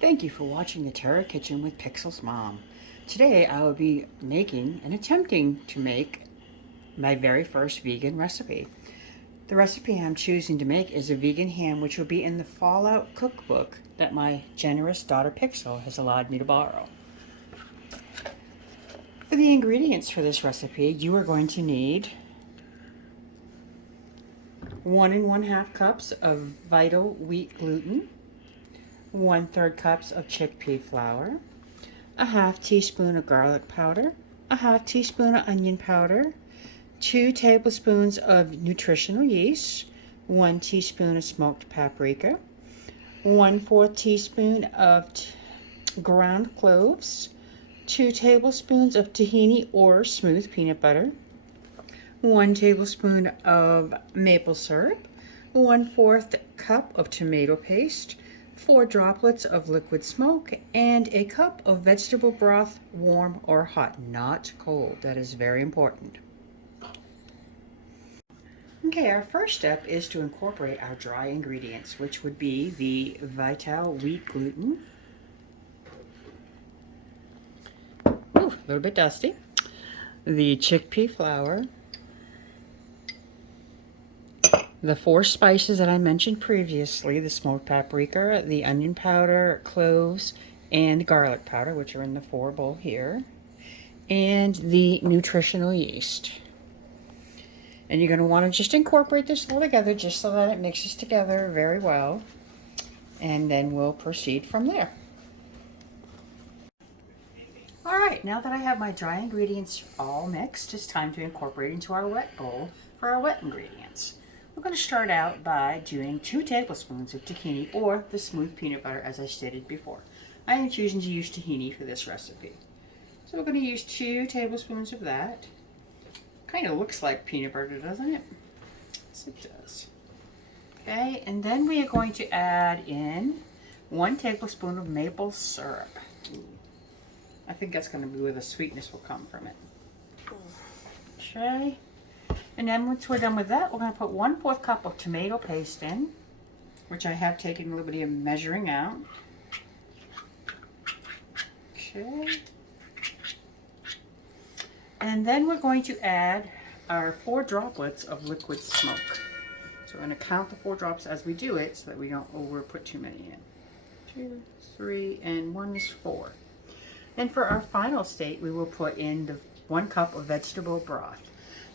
Thank you for watching the Terra Kitchen with Pixel's Mom. Today I will be making and attempting to make my very first vegan recipe. The recipe I'm choosing to make is a vegan ham, which will be in the Fallout cookbook that my generous daughter Pixel has allowed me to borrow. For the ingredients for this recipe, you are going to need 1 1/2 cups of Vital wheat gluten, 1/3 cups of chickpea flour, a 1/2 teaspoon of garlic powder, a 1/2 teaspoon of onion powder, 2 tablespoons of nutritional yeast, 1 teaspoon of smoked paprika, 1/4 teaspoon of ground cloves, 2 tablespoons of tahini or smooth peanut butter, 1 tablespoon of maple syrup, 1/4 cup of tomato paste, 4 droplets of liquid smoke, and a cup of vegetable broth, warm or hot, not cold. That is very important. Okay, our first step is to incorporate our dry ingredients, which would be the Vital wheat gluten. Ooh, a little bit dusty. The chickpea flour. The 4 spices that I mentioned previously, the smoked paprika, the onion powder, cloves, and garlic powder, which are in the 4 bowl here, and the nutritional yeast. And you're going to want to just incorporate this all together just so that it mixes together very well. And then we'll proceed from there. All right, now that I have my dry ingredients all mixed, it's time to incorporate into our wet bowl for our wet ingredients. We're going to start out by doing 2 tablespoons of tahini or the smooth peanut butter, as I stated before. I am choosing to use tahini for this recipe. So we're going to use 2 tablespoons of that. Kind of looks like peanut butter, doesn't it? Yes, it does. Okay, and then we are going to add in 1 tablespoon of maple syrup. I think that's going to be where the sweetness will come from it. Okay. And then once we're done with that, we're going to put 1/4 cup of tomato paste in, which I have taken a little bit of measuring out. Okay. And then we're going to add our 4 droplets of liquid smoke. So we're going to count the 4 drops as we do it so that we don't put too many in. 2, 3, and 1 is 4. And for our final state, we will put in the 1 cup of vegetable broth.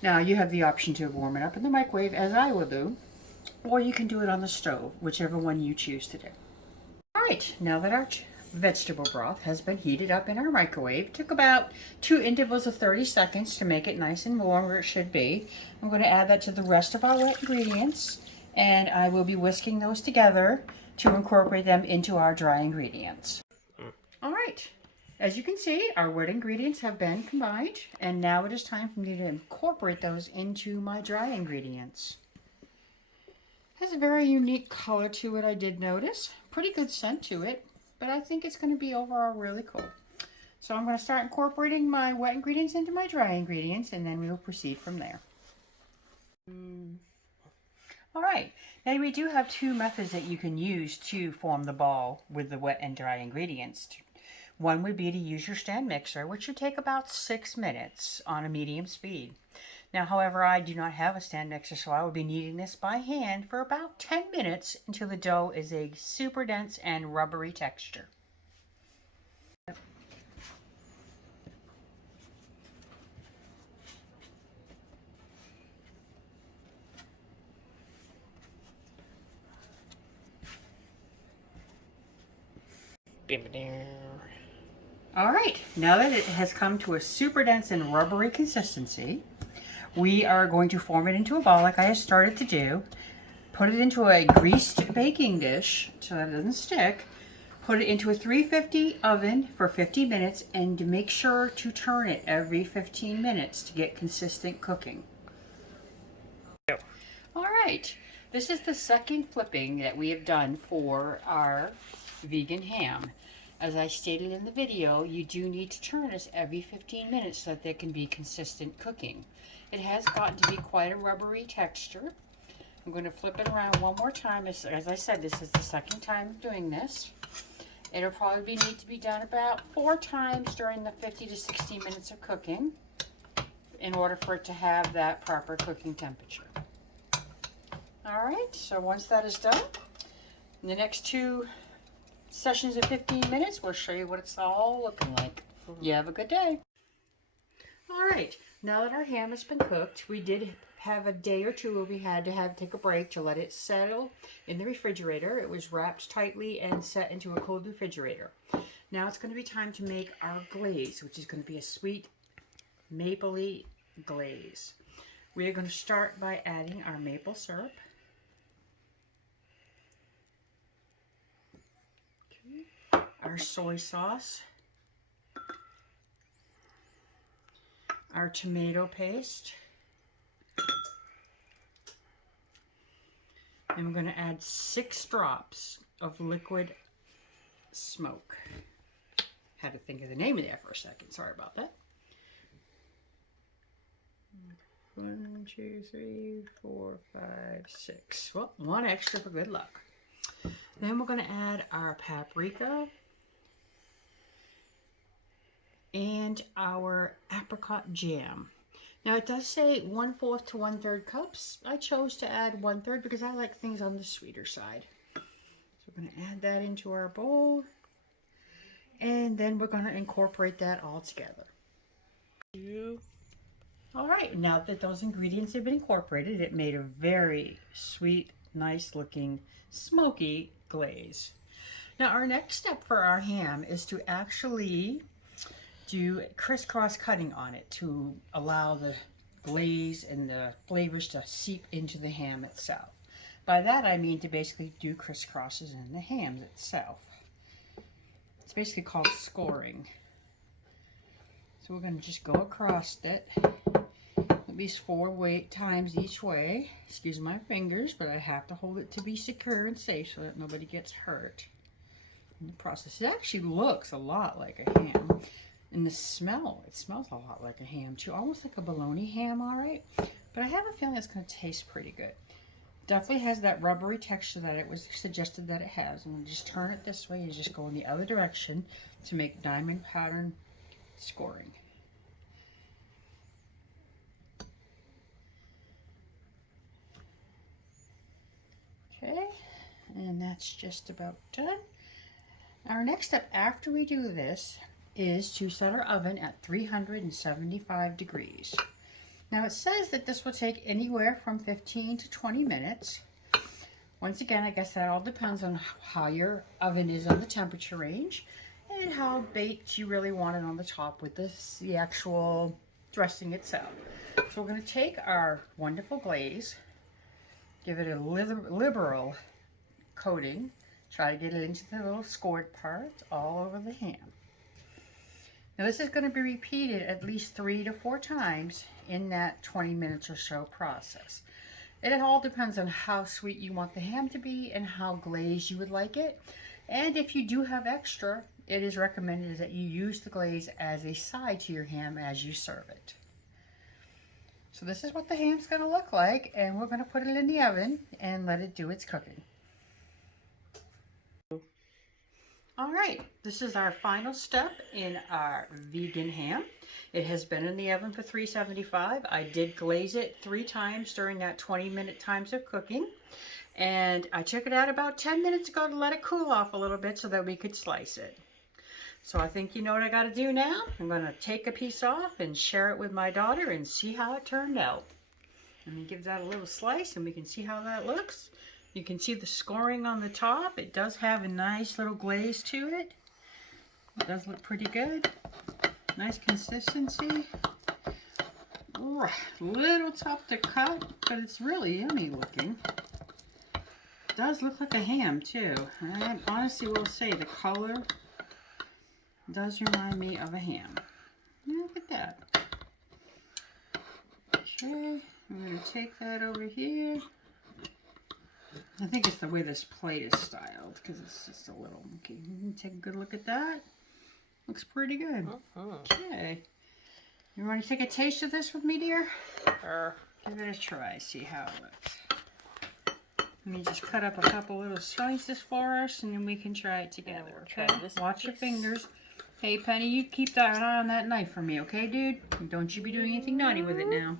Now, you have the option to warm it up in the microwave, as I will do, or you can do it on the stove, whichever one you choose to do. All right, now that our vegetable broth has been heated up in our microwave, it took about 2 intervals of 30 seconds to make it nice and warm where it should be. I'm going to add that to the rest of our wet ingredients, and I will be whisking those together to incorporate them into our dry ingredients. All right. As you can see, our wet ingredients have been combined, and now it is time for me to incorporate those into my dry ingredients. It has a very unique color to it, I did notice. Pretty good scent to it, but I think it's going to be overall really cool. So I'm going to start incorporating my wet ingredients into my dry ingredients, and then we will proceed from there. All right, now we do have 2 methods that you can use to form the ball with the wet and dry ingredients. One would be to use your stand mixer, which would take about 6 minutes on a medium speed. Now, however, I do not have a stand mixer, so I will be kneading this by hand for about 10 minutes until the dough is a super dense and rubbery texture. All right, now that it has come to a super dense and rubbery consistency, we are going to form it into a ball like I have started to do. Put it into a greased baking dish so that it doesn't stick. Put it into a 350 oven for 50 minutes and make sure to turn it every 15 minutes to get consistent cooking. All right, this is the second flipping that we have done for our vegan ham. As I stated in the video, you do need to turn this every 15 minutes so that there can be consistent cooking. It has gotten to be quite a rubbery texture. I'm going to flip it around one more time. As I said, this is the second time doing this. It'll probably need to be done about 4 times during the 50 to 60 minutes of cooking in order for it to have that proper cooking temperature. All right, so once that is done, in the next 2 sessions of 15 minutes, we'll show you what it's all looking like. You have a good day. All right, now that our ham has been cooked, we did have a day or two where we had to take a break to let it settle in the refrigerator. It was wrapped tightly and set into a cold refrigerator. Now it's going to be time to make our glaze, which is going to be a sweet mapley glaze. We are going to start by adding our maple syrup. Okay. Our soy sauce. Our tomato paste. And we're going to add 6 drops of liquid smoke. Had to think of the name of that for a second. Sorry about that. 1, 2, 3, 4, 5, 6. Well, 1 extra for good luck. Then we're going to add our paprika and our apricot jam. Now it does say 1/4 to 1/3 cups. I chose to add 1/3 because I like things on the sweeter side. So we're going to add that into our bowl, and then we're going to incorporate that all together. All right, now that those ingredients have been incorporated, it made a very sweet, nice looking smoky glaze. Now our next step for our ham is to actually do crisscross cutting on it to allow the glaze and the flavors to seep into the ham itself. By that I mean to basically do crisscrosses in the ham itself. It's basically called scoring. So we're going to just go across it at least 4 times each way. Excuse my fingers, but I have to hold it to be secure and safe so that nobody gets hurt in the process. It actually looks a lot like a ham. And the smell, it smells a lot like a ham too, almost like a bologna ham, all right? But I have a feeling it's going to taste pretty good. Definitely has that rubbery texture that it was suggested that it has. And when you just turn it this way, you just go in the other direction to make diamond pattern scoring. Okay, and that's just about done. Our next step after we do this is to set our oven at 375 degrees. Now it says that this will take anywhere from 15 to 20 minutes. Once again, I guess that all depends on how your oven is on the temperature range and how baked you really want it on the top with the actual dressing itself. So we're going to take our wonderful glaze, give it a liberal coating, try to get it into the little scored parts all over the ham. Now this is going to be repeated at least 3 to 4 times in that 20 minutes or so process. It all depends on how sweet you want the ham to be and how glazed you would like it. And if you do have extra, it is recommended that you use the glaze as a side to your ham as you serve it. So this is what the ham's going to look like, and we're going to put it in the oven and let it do its cooking. All right, this is our final step in our vegan ham. It has been in the oven for 375. I did glaze it 3 times during that 20-minute times of cooking. And I took it out about 10 minutes ago to let it cool off a little bit so that we could slice it. So I think you know what I got to do now. I'm going to take a piece off and share it with my daughter and see how it turned out. Let me give that a little slice and we can see how that looks. You can see the scoring on the top. It does have a nice little glaze to it. It does look pretty good. Nice consistency. Ooh, little tough to cut, but it's really yummy looking. It does look like a ham too. I honestly will say the color does remind me of a ham. Look at that. Okay, I'm going to take that over here. I think it's the way this plate is styled because it's just a little monkey. Take a good look at that. Looks pretty good. Okay. You want to take a taste of this with me, dear? Sure. Give it a try. See how it looks. Let me just cut up a couple little slices for us, and then we can try it together. Okay? Watch your fingers. Hey, Penny, you keep that eye on that knife for me, okay, dude? Don't you be doing anything naughty with it now.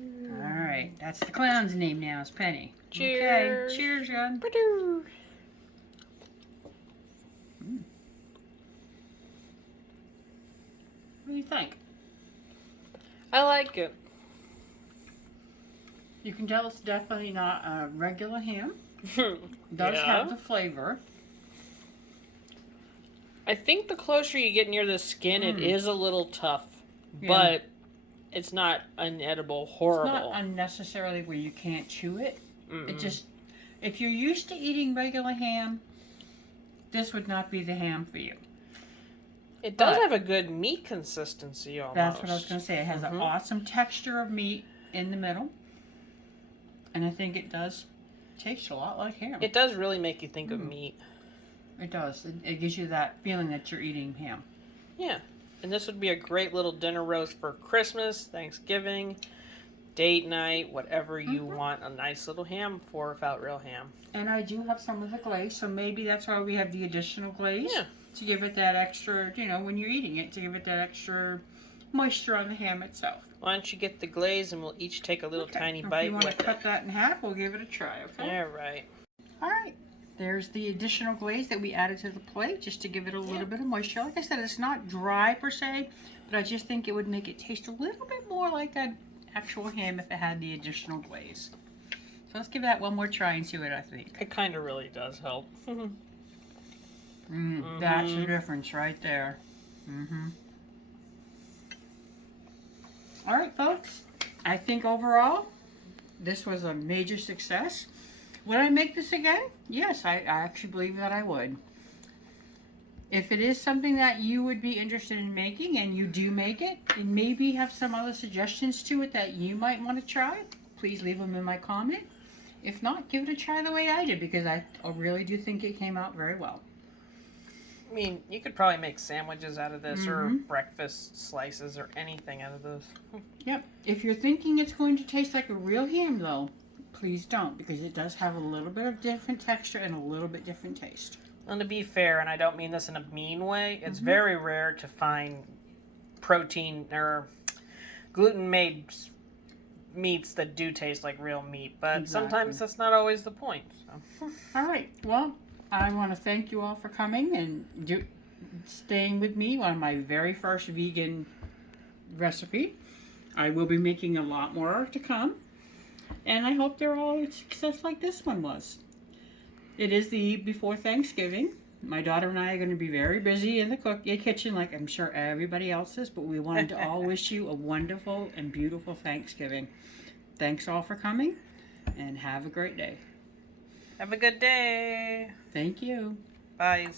All right, that's the clown's name now, is Penny. Cheers. Okay, cheers, John. What do you think? I like it. You can tell it's definitely not a regular ham. It does have the flavor. I think the closer you get near the skin, it is a little tough, but it's not unedible, horrible. It's not unnecessarily where you can't chew it. It just, if you're used to eating regular ham, this would not be the ham for you. It does have a good meat consistency almost. That's what I was going to say. It has an awesome texture of meat in the middle. And I think it does taste a lot like ham. It does really make you think of meat. It does. It gives you that feeling that you're eating ham. Yeah. And this would be a great little dinner roast for Christmas, Thanksgiving, date night, whatever you want a nice little ham for without real ham. And I do have some of the glaze, so maybe that's why we have the additional glaze. Yeah. To give it that extra, you know, when you're eating it, to give it that extra moisture on the ham itself. Why don't you get the glaze and we'll each take a little tiny bite. If you want to cut that in half, we'll give it a try, okay? All right. All right. There's the additional glaze that we added to the plate just to give it a little bit of moisture. Like I said, it's not dry per se, but I just think it would make it taste a little bit more like an actual ham if it had the additional glaze. So let's give that one more try and see what I think. It kind of really does help. That's the difference right there. All right, folks. I think overall, this was a major success. Would I make this again? Yes, I actually believe that I would. If it is something that you would be interested in making and you do make it, and maybe have some other suggestions to it that you might want to try, please leave them in my comment. If not, give it a try the way I did, because I really do think it came out very well. I mean, you could probably make sandwiches out of this or breakfast slices or anything out of this. Yep. If you're thinking it's going to taste like a real ham, though, please don't, because it does have a little bit of different texture and a little bit different taste. And to be fair, and I don't mean this in a mean way, it's very rare to find protein or gluten-made meats that do taste like real meat, but sometimes that's not always the point. So. All right. Well, I want to thank you all for coming and staying with me on my very first vegan recipe. I will be making a lot more to come, and I hope they're all a success like this one was. It is the eve before Thanksgiving. My daughter and I are going to be very busy in the kitchen, like I'm sure everybody else is, but we wanted to all wish you a wonderful and beautiful Thanksgiving. Thanks all for coming, and have a great day. Have a good day. Thank you. Bye.